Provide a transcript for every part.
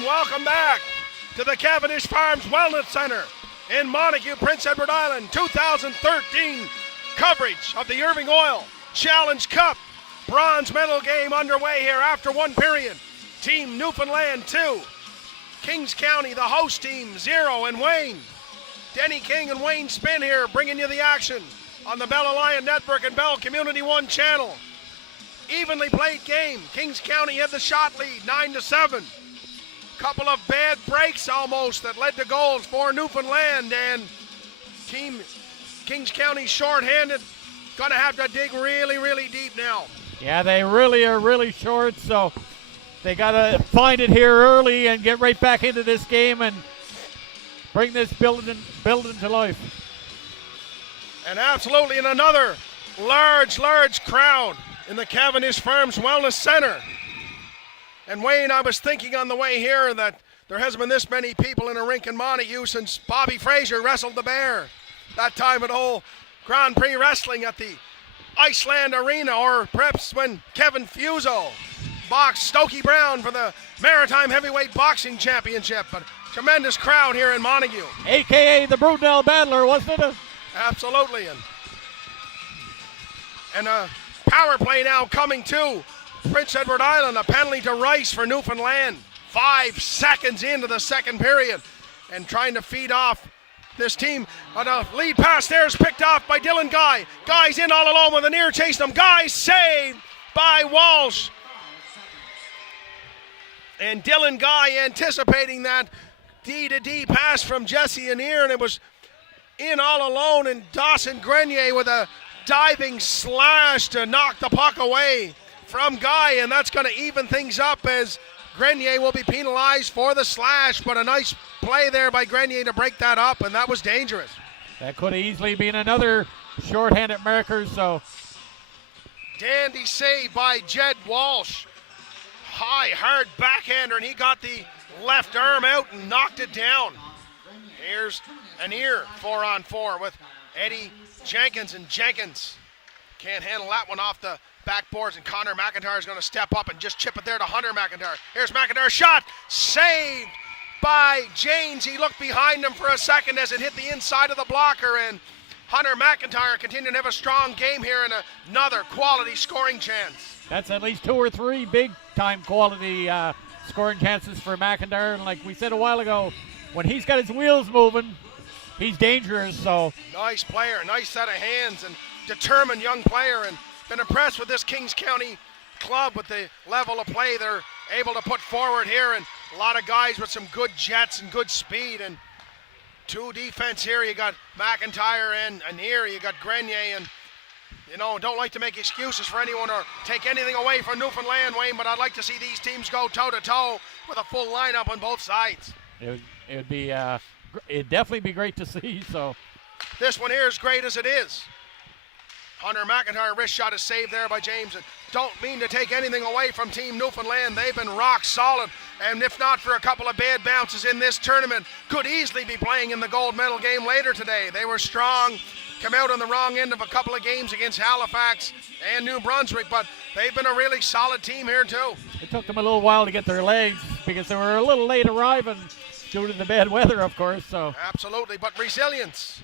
and welcome back to the Cavendish Farms Wellness Center in Montague, Prince Edward Island. 2013 coverage of the Irving Oil Challenge Cup bronze medal game underway here after one period. Team Newfoundland 2, Kings County, the host team, 0, and Wayne. Denny King and Wayne Spin here bringing you the action on the Bell Alliant Network and Bell Community 1 channel. Evenly played game. Kings County had the shot lead, 9-7. Couple of bad breaks almost that led to goals for Newfoundland, and Team Kings County short-handed. Gonna have to dig really, really deep now. Yeah, they really are really short, so they gotta find it here early and get right back into this game and bring this building to life. And absolutely in another large crowd in the Cavendish Farms Wellness Center. And Wayne, I was thinking on the way here that there hasn't been this many people in a rink in Montague since Bobby Fraser wrestled the bear. That time at old Grand Prix Wrestling at the Iceland Arena, or perhaps when Kevin Fuso boxed Stokey Brown for the Maritime Heavyweight Boxing Championship. But tremendous crowd here in Montague. AKA the Broodnell Battler, wasn't it? Absolutely. And a power play now coming to Prince Edward Island. A penalty to Rice for Newfoundland. 5 seconds into the second period. And trying to feed off this team. But a lead pass there is picked off by Dylan Guy. Guy's in all alone with an ear chasing him. Guy saved by Walsh. And Dylan Guy anticipating that D-to-D pass from Jesse Anir, and it was in all alone, and Dawson Grenier with a diving slash to knock the puck away from Guy, and that's going to even things up as Grenier will be penalized for the slash, but a nice play there by Grenier to break that up, and that was dangerous. That could have easily been another shorthanded marker, so. Dandy save by Jed Walsh. High, hard backhander, and he got the left arm out and knocked it down. Here's Anir 4-on-4 with Eddie Jenkins, and Jenkins can't handle that one off the backboards, and Connor McIntyre is going to step up and just chip it there to Hunter McIntyre. Here's McIntyre's shot, saved by James. He looked behind him for a second as it hit the inside of the blocker, and Hunter McIntyre continuing to have a strong game here and another quality scoring chance. That's at least 2 or 3 big-time quality scoring chances for McIntyre. And like we said a while ago, when he's got his wheels moving, he's dangerous. So nice player, nice set of hands, and determined young player. And been impressed with this Kings County club with the level of play they're able to put forward here. And a lot of guys with some good jets and good speed. And 2 defense here. You got McIntyre and Anir. You got Grenier, and you know, don't like to make excuses for anyone or take anything away from Newfoundland, Wayne, but I'd like to see these teams go toe-to-toe with a full lineup on both sides. It'd definitely be great to see. So this one here is great as it is. Hunter McIntyre wrist shot is saved there by James, and don't mean to take anything away from Team Newfoundland. They've been rock solid, and if not for a couple of bad bounces in this tournament, could easily be playing in the gold medal game later today. They were strong. Come out on the wrong end of a couple of games against Halifax and New Brunswick, but they've been a really solid team here too. It took them a little while to get their legs because they were a little late arriving due to the bad weather, of course. So absolutely, but resilience.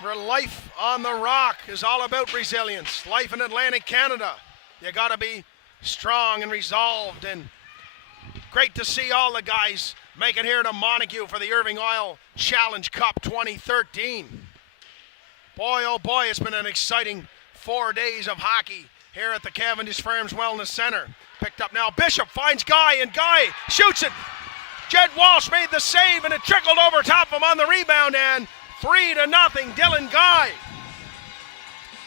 For life on the rock is all about resilience. Life in Atlantic Canada, you got to be strong and resolved, and great to see all the guys make it here to Montague for the Irving Oil Challenge Cup 2013. Boy, oh boy, it's been an exciting 4 days of hockey here at the Cavendish Farms Wellness Center. Picked up now, Bishop finds Guy, and Guy shoots it. Jed Walsh made the save, and it trickled over top of him on the rebound, and 3-0, Dylan Guy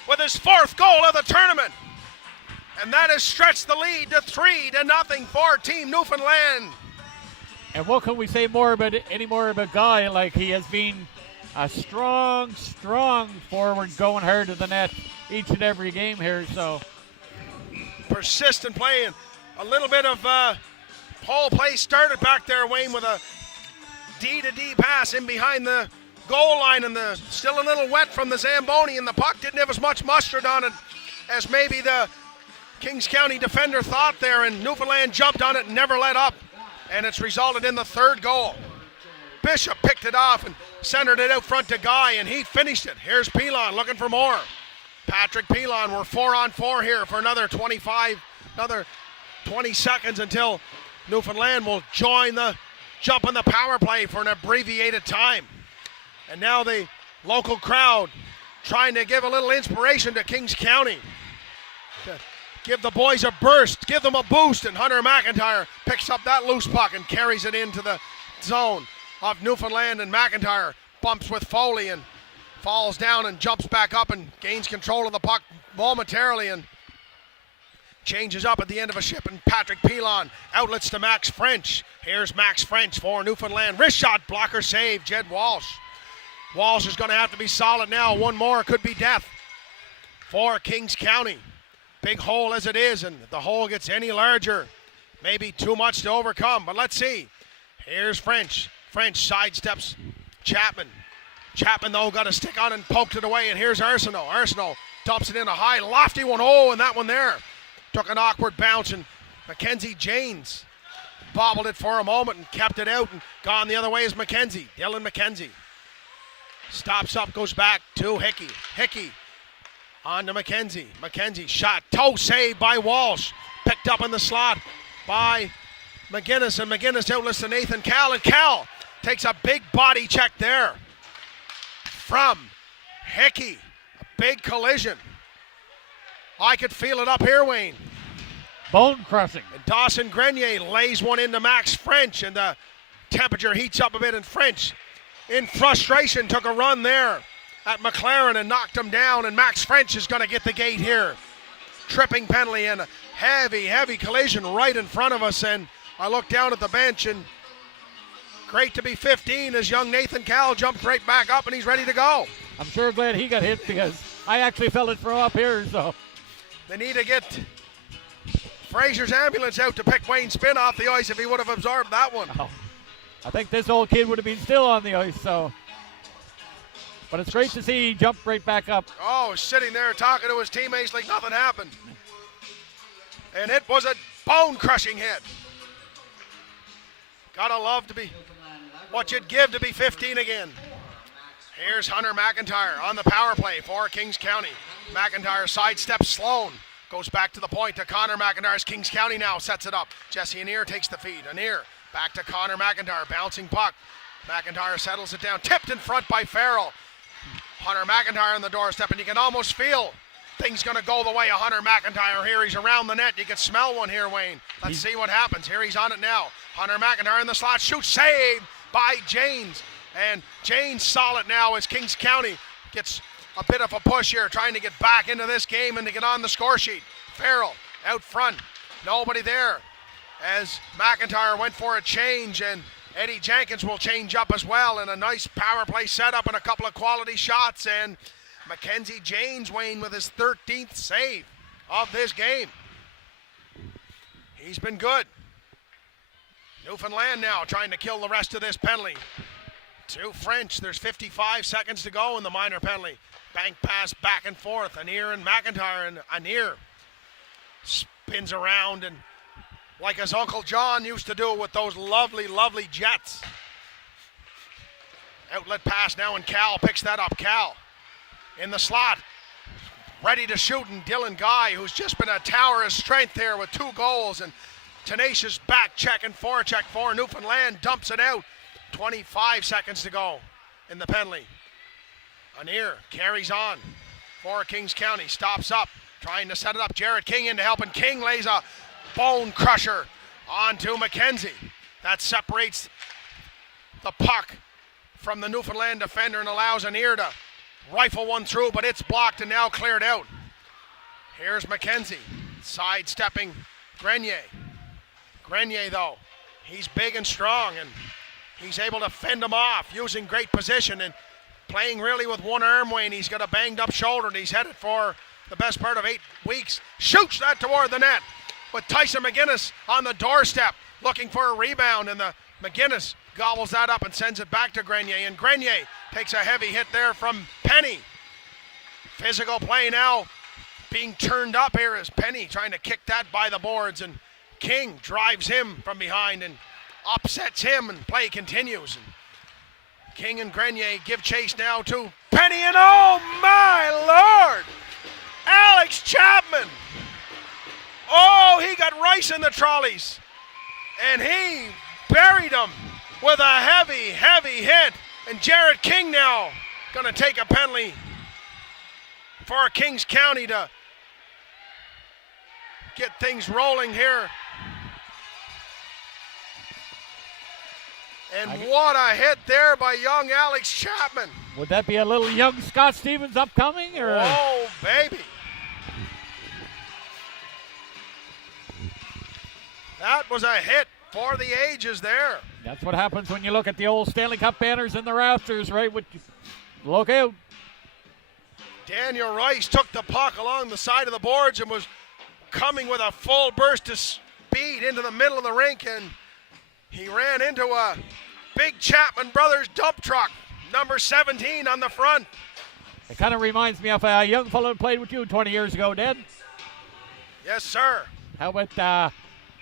with his 4th goal of the tournament. And that has stretched the lead to 3-0 for Team Newfoundland. And what can we say more about Guy? Like, he has been a strong forward going hard to the net each and every game here. So persistent playing. A little bit of pole play started back there, Wayne, with a D-to-D pass in behind the goal line, and still a little wet from the Zamboni, and the puck didn't have as much mustard on it as maybe the Kings County defender thought there, and Newfoundland jumped on it and never let up. And it's resulted in the third goal. Bishop picked it off and centered it out front to Guy, and he finished it. Here's Pilon looking for more. Patrick Pilon, we're 4-on-4 here for another 20 seconds until Newfoundland will join the jump on the power play for an abbreviated time. And now the local crowd trying to give a little inspiration to Kings County. To give the boys a burst, give them a boost, and Hunter McIntyre picks up that loose puck and carries it into the zone of Newfoundland, and McIntyre bumps with Foley and falls down and jumps back up and gains control of the puck momentarily and changes up at the end of a ship, and Patrick Pilon outlets to Max French. Here's Max French for Newfoundland. Wrist shot, blocker save, Jed Walsh. Walsh is going to have to be solid now. One more could be death for Kings County. Big hole as it is, and if the hole gets any larger, maybe too much to overcome, but let's see. Here's French. French sidesteps Chapman. Chapman, though, got a stick on and poked it away, and here's Arsenault. Arsenault dumps it in a high, lofty one. Oh, and that one there took an awkward bounce, and Mackenzie Janes bobbled it for a moment and kept it out, and gone the other way is McKenzie. Dylan McKenzie stops up, goes back to Hickey. Hickey on to McKenzie. McKenzie shot, toe save by Walsh. Picked up in the slot by McGinnis, and McGinnis outlets to Nathan Cal, and Cal takes a big body check there from Hickey. A big collision. I could feel it up here, Wayne. Bone crushing. And Dawson Grenier lays one into Max French, and the temperature heats up a bit, and French, in frustration, took a run there at McLaren and knocked him down, and Max French is going to get the gate here. Tripping penalty and a heavy, heavy collision right in front of us, and I look down at the bench, and great to be 15 as young Nathan Cal jumps right back up, and he's ready to go. I'm sure glad he got hit because I actually felt it from up here, so. They need to get Fraser's ambulance out to pick Wayne Spin off the ice if he would have absorbed that one. Oh, I think this old kid would have been still on the ice, so. But it's great to see he jumped right back up. Oh, sitting there talking to his teammates like nothing happened. And it was a bone-crushing hit. Gotta love to be what you'd give to be 15 again. Here's Hunter McIntyre on the power play for Kings County. McIntyre sidesteps Sloan. Goes back to the point to Connor McIntyre's Kings County now. Sets it up. Jesse Anir takes the feed. Anir back to Connor McIntyre. Bouncing puck. McIntyre settles it down. Tipped in front by Farrell. Hunter McIntyre on the doorstep, and you can almost feel things going to go the way of Hunter McIntyre here. He's around the net. You can smell one here, Wayne. Let's see what happens. Here he's on it now. Hunter McIntyre in the slot. Shoots, saved by Janes. And Janes solid now as Kings County gets a bit of a push here, trying to get back into this game and to get on the score sheet. Farrell out front. Nobody there as McIntyre went for a change, and Eddie Jenkins will change up as well, and a nice power play setup and a couple of quality shots, and Mackenzie Janes, Wayne, with his 13th save of this game. He's been good. Newfoundland now trying to kill the rest of this penalty. To French, there's 55 seconds to go in the minor penalty. Bank pass back and forth, Anir and McIntyre, and Anir spins around and like his Uncle John used to do with those lovely, lovely Jets. Outlet pass now, and Cal picks that up. Cal in the slot, ready to shoot, and Dylan Guy, who's just been a tower of strength here with 2 goals, and tenacious back check and forecheck for Newfoundland, dumps it out. 25 seconds to go in the penalty. Anir carries on for Kings County, stops up, trying to set it up. Jared King in to help, and King lays a bone crusher onto McKenzie. That separates the puck from the Newfoundland defender and allows Anir to rifle one through, but it's blocked and now cleared out. Here's McKenzie sidestepping Grenier. Grenier, though, he's big and strong, and he's able to fend him off using great position and playing really with one arm, Wayne. He's got a banged up shoulder, and he's headed for the best part of 8 weeks. Shoots that toward the net with Tyson McGinnis on the doorstep looking for a rebound, and the McGinnis gobbles that up and sends it back to Grenier, and Grenier takes a heavy hit there from Penny. Physical play now being turned up here as Penny trying to kick that by the boards, and King drives him from behind and upsets him, and play continues. And King and Grenier give chase now to Penny, and oh my Lord! Alex Chapman! Oh, he got Rice in the trolleys, and he buried him with a heavy, heavy hit. And Jared King now going to take a penalty for Kings County to get things rolling here. And what a hit there by young Alex Chapman. Would that be a little young Scott Stevens upcoming? Or? Oh, baby. That was a hit for the ages there. That's what happens when you look at the old Stanley Cup banners in the rafters, right? Look out. Daniel Rice took the puck along the side of the boards and was coming with a full burst of speed into the middle of the rink, and he ran into a big Chapman Brothers dump truck, number 17 on the front. It kind of reminds me of a young fellow who played with you 20 years ago, Dad. Yes, sir. How about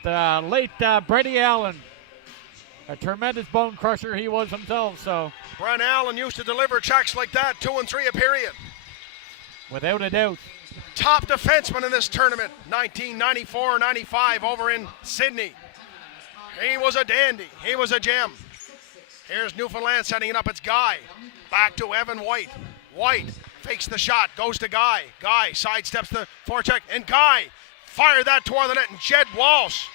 the late Brady Allen? A tremendous bone crusher he was himself. So Brent Allen used to deliver checks like that, 2 and 3 a period. Without a doubt. Top defenseman in this tournament, 1994-95 over in Sydney. He was a dandy. He was a gem. Here's Newfoundland setting it up. It's Guy. Back to Evan White. White fakes the shot, goes to Guy. Guy sidesteps the forecheck, and Guy fired that toward the net, and Jed Walsh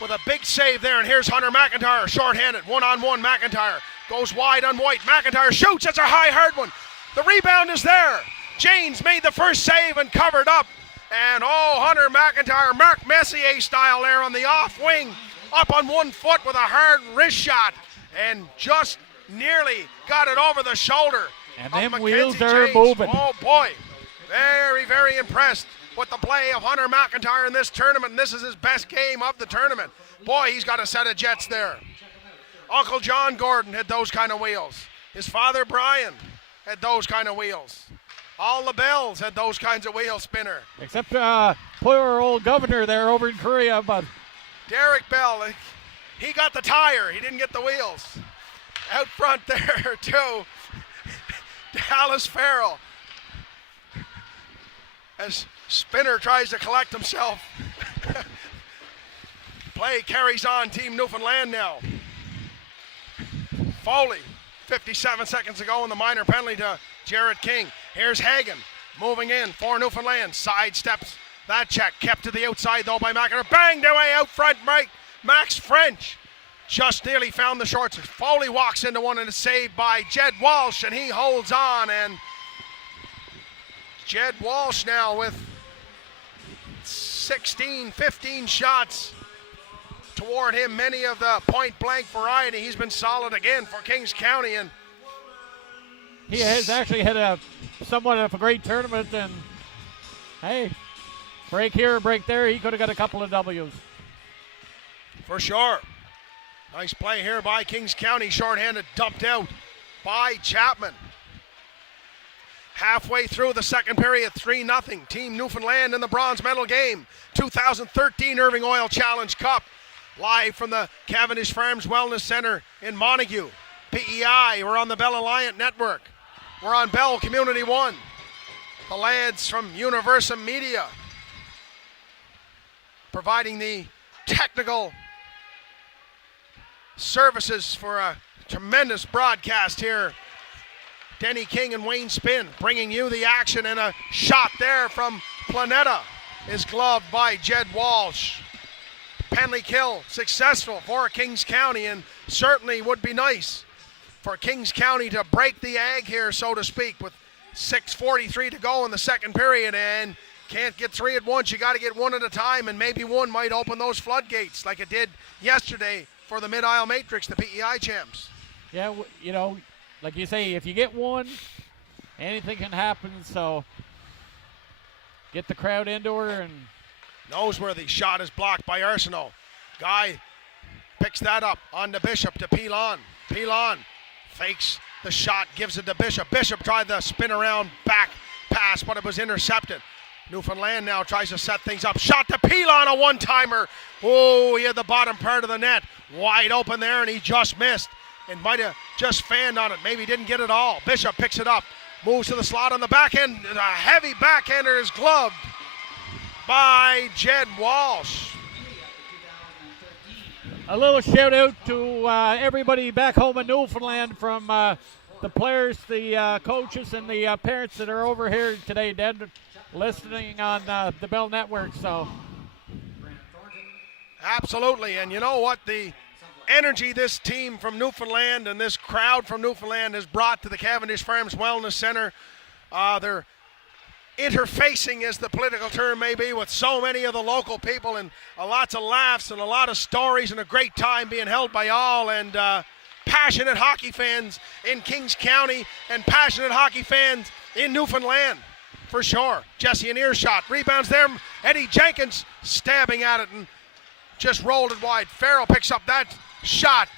with a big save there. And here's Hunter McIntyre, shorthanded, one-on-one. McIntyre goes wide on White. McIntyre shoots. It's a high, hard one. The rebound is there. Janes made the first save and covered up. And Hunter McIntyre, Mark Messier style there on the off wing, up on 1 foot with a hard wrist shot, and just nearly got it over the shoulder. And of them Mackenzie wheels are Janes. moving. Oh boy, very, very impressed with the play of Hunter McIntyre in this tournament. And this is his best game of the tournament. Boy, he's got a set of jets there. Uncle John Gordon had those kind of wheels. His father Brian had those kind of wheels. All the Bells had those kinds of wheel spinner. Except poor old governor there over in Korea, but Derek Bell, he got the tire. He didn't get the wheels. Out front there, too, Dallas Farrell. As Spinner tries to collect himself. Play carries on, Team Newfoundland now. Foley, 57 seconds ago in the minor penalty to Jared King. Here's Hagen moving in for Newfoundland. Side steps that check. Kept to the outside though by McIntyre. Banged away out front, right. Max French just nearly found the shorts. Foley walks into one and is saved by Jed Walsh, and he holds on. And Jed Walsh now with 16, 15 shots toward him, many of the point-blank variety. He's been solid again for Kings County, and he has actually had a somewhat of a great tournament. And hey, break here, break there, he could have got a couple of W's. For sure. Nice play here by Kings County, shorthanded, dumped out by Chapman. Halfway through the second period, 3-0. Team Newfoundland in the bronze medal game. 2013 Irving Oil Challenge Cup. Live from the Cavendish Farms Wellness Center in Montague. PEI, we're on the Bell Alliant Network. We're on Bell Community One. The lads from Universum Media providing the technical services for a tremendous broadcast here. Denny King and Wayne Spinn bringing you the action, and a shot there from Planeta is gloved by Jed Walsh. Penalty kill successful for Kings County, and certainly would be nice for Kings County to break the egg here, so to speak, with 6:43 to go in the second period, and can't get three at once. You got to get one at a time, and maybe one might open those floodgates like it did yesterday for the Mid-Isle Matrix, the PEI champs. Yeah, you know, like you say, if you get one, anything can happen. So get the crowd into her. And knows where the shot is blocked by Arsenault. Guy picks that up on to Bishop to Pilon. Pilon fakes the shot, gives it to Bishop. Bishop tried the spin around back pass, but it was intercepted. Newfoundland now tries to set things up. Shot to Pilon, a one-timer. Oh, he had the bottom part of the net wide open there, and he just missed. And might have just fanned on it. Maybe didn't get it all. Bishop picks it up. Moves to the slot on the back end. A heavy backhander is gloved by Jed Walsh. A little shout out to everybody back home in Newfoundland, from the players, the coaches, and the parents that are over here today, listening on the Bell Network. So, absolutely. And you know what? The energy this team from Newfoundland and this crowd from Newfoundland has brought to the Cavendish Farms Wellness Center. They're interfacing, as the political term may be, with so many of the local people, and lots of laughs and a lot of stories and a great time being held by all, and passionate hockey fans in Kings County and passionate hockey fans in Newfoundland, for sure. Jesse an earshot, rebounds there. Eddie Jenkins stabbing at it and just rolled it wide. Farrell picks up that shot.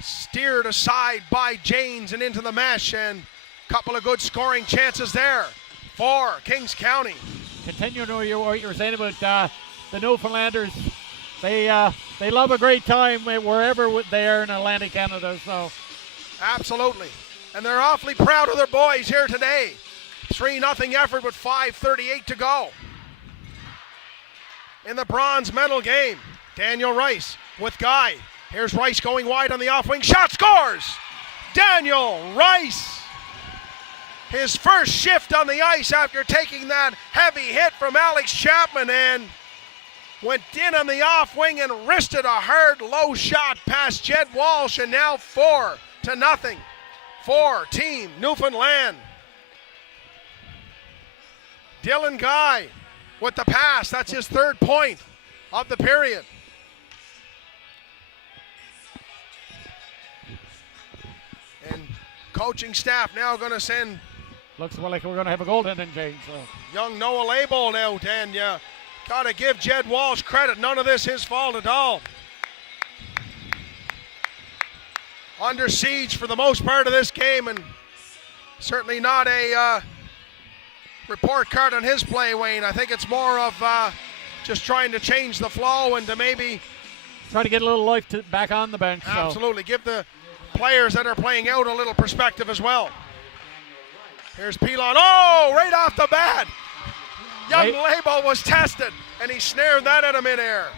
Steered aside by Janes and into the mesh, and a couple of good scoring chances there for Kings County. Continuing what you were saying about the Newfoundlanders, they love a great time wherever they are in Atlantic Canada. So, absolutely, and they're awfully proud of their boys here today. 3-0 effort with 5:38 to go in the bronze medal game. Daniel Rice with Guy. Here's Rice going wide on the off wing. Shot, scores! Daniel Rice. His first shift on the ice after taking that heavy hit from Alex Chapman, and went in on the off wing and wristed a hard low shot past Jed Walsh, and now 4-0 for Team Newfoundland. Dylan Guy with the pass. That's his third point of the period. And coaching staff now going to send. Looks like we're going to have a goaltending change. So. Young Noah Label out, and you got to give Jed Walsh credit. None of this his fault at all. Under siege for the most part of this game, and certainly not a report card on his play, Wayne. I think it's more of just trying to change the flow and to maybe try to get a little life back on the bench. Absolutely. So. Give the players that are playing out a little perspective as well. Here's Pilon. Oh, right off the bat. Young Label was tested, and he snared that out of midair.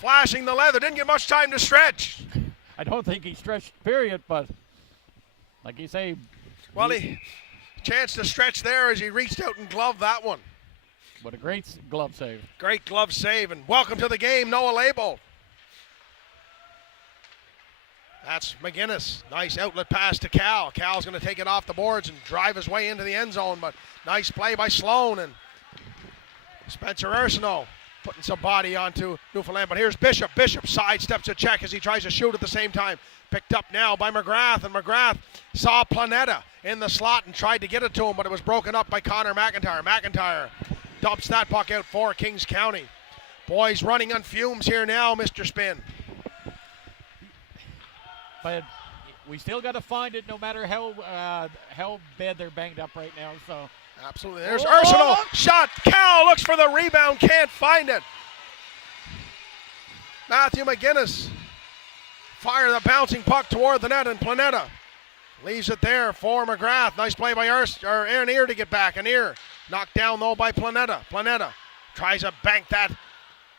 Flashing the leather. Didn't get much time to stretch. I don't think he stretched, period, but like you say. Well, he chance to stretch there as he reached out and gloved that one. What a great glove save. Great glove save, and welcome to the game, Noah Label. That's McGinnis. Nice outlet pass to Cal. Cal's going to take it off the boards and drive his way into the end zone, but nice play by Sloan, and Spencer Arsenault putting some body onto Newfoundland. But here's Bishop. Bishop sidesteps a check as he tries to shoot at the same time. Picked up now by McGrath, and McGrath saw Planeta in the slot and tried to get it to him, but it was broken up by Connor McIntyre. McIntyre dumps that puck out for Kings County. Boys running on fumes here now, Mr. Spin. But we still got to find it, no matter how bad they're banged up right now. So absolutely. There's Arsenault. Shot. Cal looks for the rebound. Can't find it. Matthew McGinnis fire the bouncing puck toward the net, and Planeta leaves it there for McGrath. Nice play by Aaron Ear to get back. And Ear knocked down though by Planeta. Planeta tries to bank that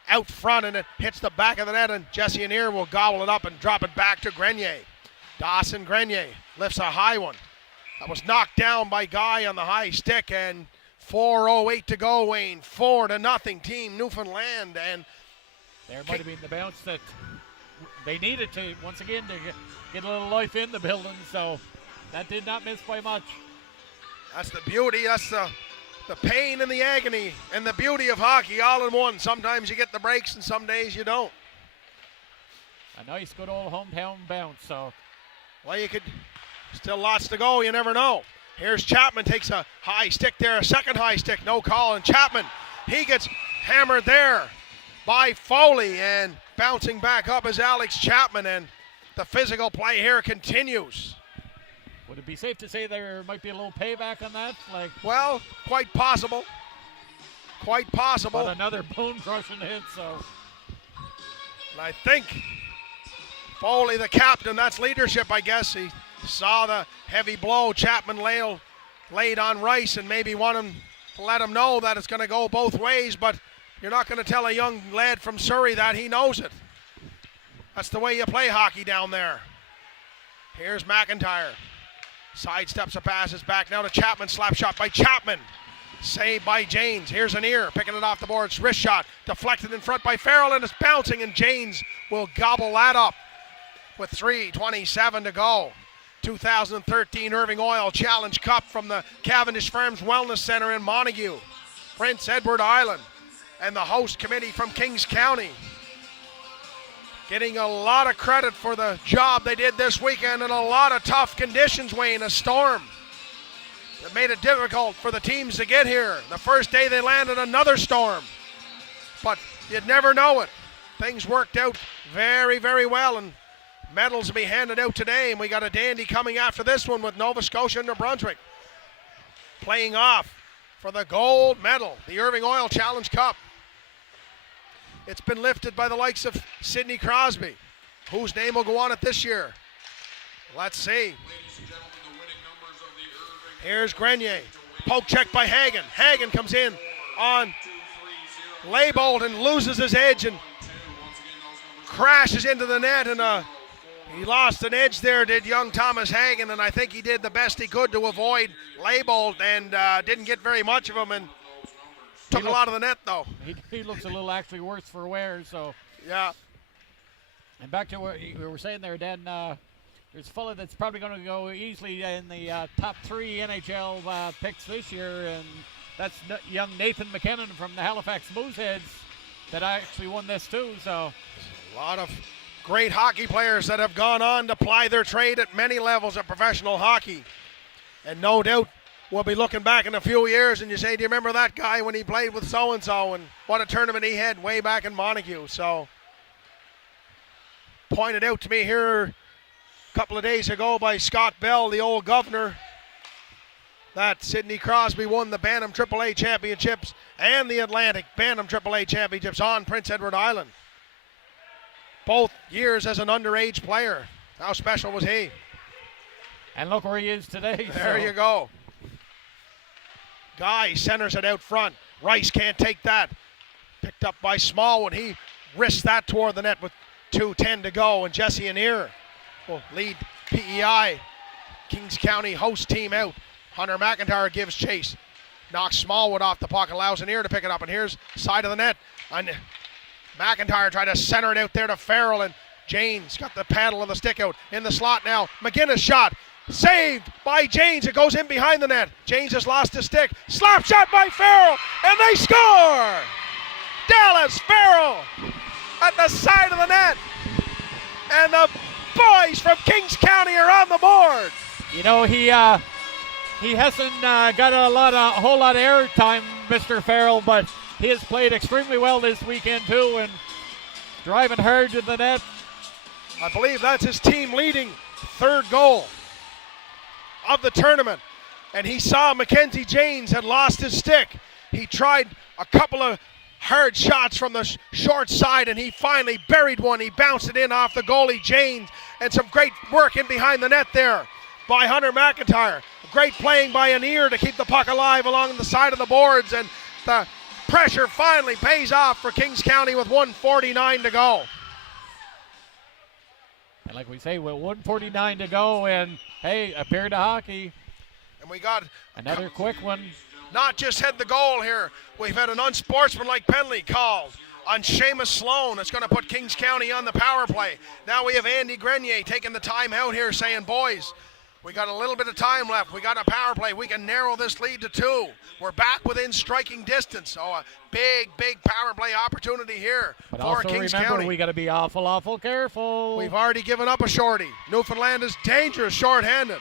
out front, and it hits the back of the net, and Jesse and Ear will gobble it up and drop it back to Grenier. Dawson Grenier lifts a high one. That was knocked down by Guy on the high stick, and 4:08 to go, Wayne. 4-0 Team Newfoundland, and there might have been the bounce that they needed to, once again, to get a little life in the building, so that did not miss by much. That's the beauty. That's the pain and the agony and the beauty of hockey all in one. Sometimes you get the breaks and some days you don't. A nice good old hometown bounce. So, well, you could still lots to go. You never know. Here's Chapman, takes a high stick there, a second high stick, no call. And Chapman, he gets hammered there by Foley, and bouncing back up is Alex Chapman, and the physical play here continues. Would it be safe to say there might be a little payback on that? Like, Well, quite possible. Quite possible. but another bone-crushing hit, so. And I think Foley, the captain, that's leadership, I guess. He saw the heavy blow Chapman laid on Rice and maybe want him to let him know that it's going to go both ways, but you're not going to tell a young lad from Surrey that. He knows it. That's the way you play hockey down there. Here's McIntyre. Sidesteps a pass, is back now to Chapman. Slap shot by Chapman. Saved by Janes. Here's Anir picking it off the boards. Wrist shot deflected in front by Farrell, and it's bouncing, and Janes will gobble that up with 3:27 to go. 2013 Irving Oil Challenge Cup from the Cavendish Farms Wellness Center in Montague, Prince Edward Island, and the host committee from Kings County getting a lot of credit for the job they did this weekend in a lot of tough conditions, Wayne. A storm that made it difficult for the teams to get here. The first day they landed another storm, but you'd never know it. Things worked out very, very well, and medals will be handed out today, and we got a dandy coming after this one with Nova Scotia and New Brunswick playing off for the gold medal, the Irving Oil Challenge Cup. It's been lifted by the likes of Sidney Crosby, whose name will go on it this year. Let's see. Here's Grenier. Poke check by Hagen. Hagen comes in on Leibold and loses his edge and crashes into the net, and he lost an edge there, did young Thomas Hagen, and I think he did the best he could to avoid Leibold and didn't get very much of him and took a lot of the net, though. He looks a little actually worse for wear, so. Yeah. And back to what we were saying there, Dan, there's a fella that's probably going to go easily in the top 3 NHL picks this year, and that's young Nathan McKinnon from the Halifax Mooseheads that actually won this too, so. A lot of great hockey players that have gone on to ply their trade at many levels of professional hockey. And no doubt we'll be looking back in a few years and you say, do you remember that guy when he played with so-and-so and what a tournament he had way back in Montague? So, pointed out to me here a couple of days ago by Scott Bell, the old governor, that Sidney Crosby won the Bantam AAA Championships and the Atlantic Bantam AAA Championships on Prince Edward Island. Both years as an underage player. How special was he? And look where he is today. There you go. Guy centers it out front. Rice can't take that. Picked up by Smallwood. He risks that toward the net with 2:10 to go. And Jesse Anir will lead PEI. Kings County host team out. Hunter McIntyre gives chase. Knocks Smallwood off the puck. Allows Anir to pick it up. And here's side of the net. And McIntyre tried to center it out there to Farrell. And Janes got the paddle and the stick out. In the slot now. McGinnis shot. Saved by Janes. It goes in behind the net. Janes has lost his stick. Slap shot by Farrell, and they score! Dallas Farrell at the side of the net. And the boys from Kings County are on the board. You know, he hasn't got a whole lot of air time, Mr. Farrell, but he has played extremely well this weekend too, and driving hard to the net. I believe that's his team leading third goal of the tournament. And he saw Mackenzie Janes had lost his stick. He tried a couple of hard shots from the short side, and he finally buried one. He bounced it in off the goalie Janes, and some great work in behind the net there by Hunter McIntyre. Great playing by Anir to keep the puck alive along the side of the boards, and the pressure finally pays off for Kings County with 1:49 to go. And like we say, with 1:49 to go, and hey, a period of hockey. And we got another quick one. Not just had the goal here. We've had an unsportsmanlike penalty called on Seamus Sloan. It's going to put Kings County on the power play. Now we have Andy Grenier taking the time out here saying, boys, we got a little bit of time left. We got a power play. We can narrow this lead to 2. We're back within striking distance. So a big, big power play opportunity here but for also Kings remember, County. We got to be awful careful. We've already given up a shorty. Newfoundland is dangerous shorthanded.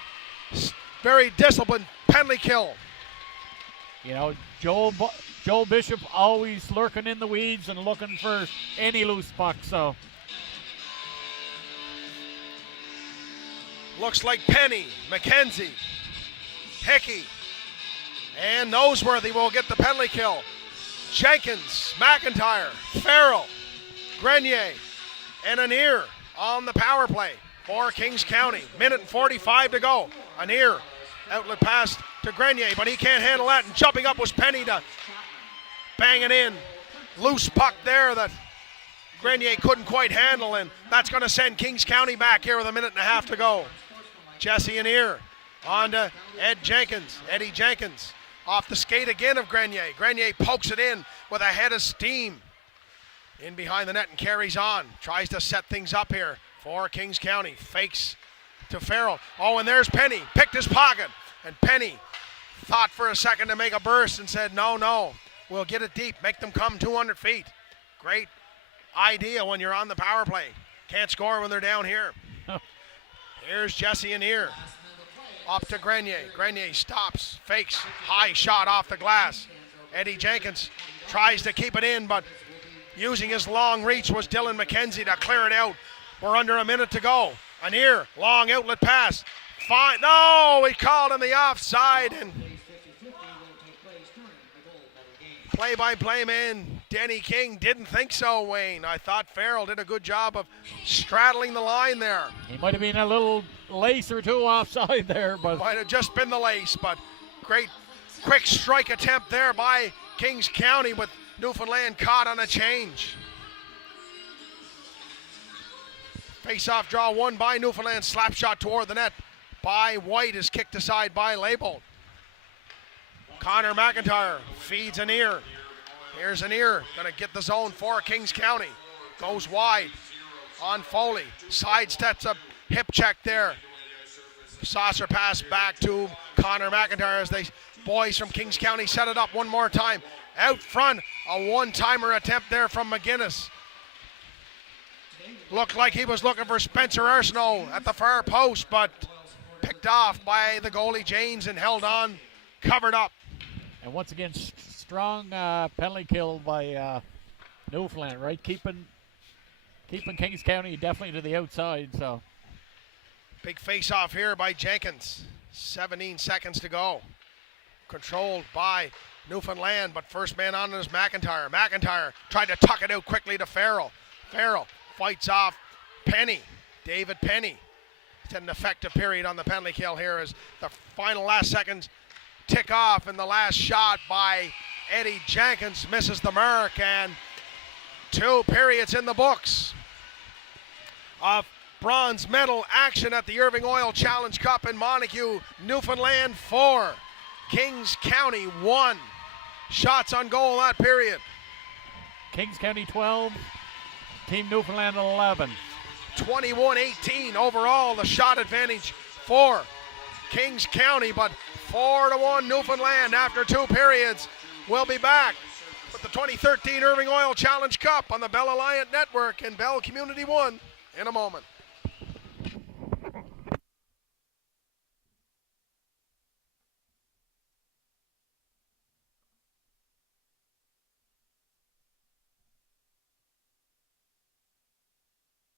Very disciplined penalty kill. You know, Joel Bishop always lurking in the weeds and looking for any loose puck. So Looks like Penny, McKenzie, Hickey, and Noseworthy will get the penalty kill. Jenkins, McIntyre, Farrell, Grenier, and Anir on the power play for Kings County. Minute and 45 to go. Anir, outlet pass to Grenier, but he can't handle that, and jumping up was Penny to bang it in. Loose puck there that Grenier couldn't quite handle, and that's going to send Kings County back here with a minute and a half to go. Jesse Anir on to Eddie Jenkins. Off the skate again of Grenier. Grenier pokes it in with a head of steam. In behind the net and carries on. Tries to set things up here for Kings County. Fakes to Farrell. Oh, and there's Penny. Picked his pocket. And Penny thought for a second to make a burst and said, no, we'll get it deep. Make them come 200 feet. Great idea when you're on the power play. Can't score when they're down here. Here's Jesse Anir. Up to Grenier. Grenier stops, fakes, high shot off the glass. Eddie Jenkins tries to keep it in, but using his long reach was Dylan McKenzie to clear it out. We're under a minute to go. Anir, long outlet pass. Fine. No, he called him the offside, and play-by-play man Denny King didn't think so, Wayne. I thought Farrell did a good job of straddling the line there. He might have been a little lace or two offside there, but might have just been the lace, but great quick strike attempt there by Kings County with Newfoundland caught on a change. Face-off draw won by Newfoundland. Slap shot toward the net by White is kicked aside by Leibold. Connor McIntyre feeds Anir. Here's Anir, going to get the zone for Kings County. Goes wide on Foley. Sidesteps a hip check there. Saucer pass back to Connor McIntyre as they boys from Kings County set it up one more time. Out front, a one-timer attempt there from McGinnis. Looked like he was looking for Spencer Arsenault at the far post, but picked off by the goalie Janes and held on, covered up. And once again, strong penalty kill by Newfoundland, right? Keeping Kings County definitely to the outside. So big face-off here by Jenkins. 17 seconds to go. Controlled by Newfoundland, but first man on is McIntyre. McIntyre tried to tuck it out quickly to Farrell. Farrell fights off Penny. David Penny. He's had an effective period on the penalty kill here as the final last seconds tick off, and the last shot by Eddie Jenkins misses the mark, and 2 periods in the books of bronze medal action at the Irving Oil Challenge Cup in Montague. Newfoundland 4, Kings County 1. Shots on goal that period. Kings County 12, Team Newfoundland 11. 21-18 overall, the shot advantage for Kings County, but 4-1 Newfoundland after 2 periods. We'll be back with the 2013 Irving Oil Challenge Cup on the Bell Alliant Network and Bell Community 1 in a moment.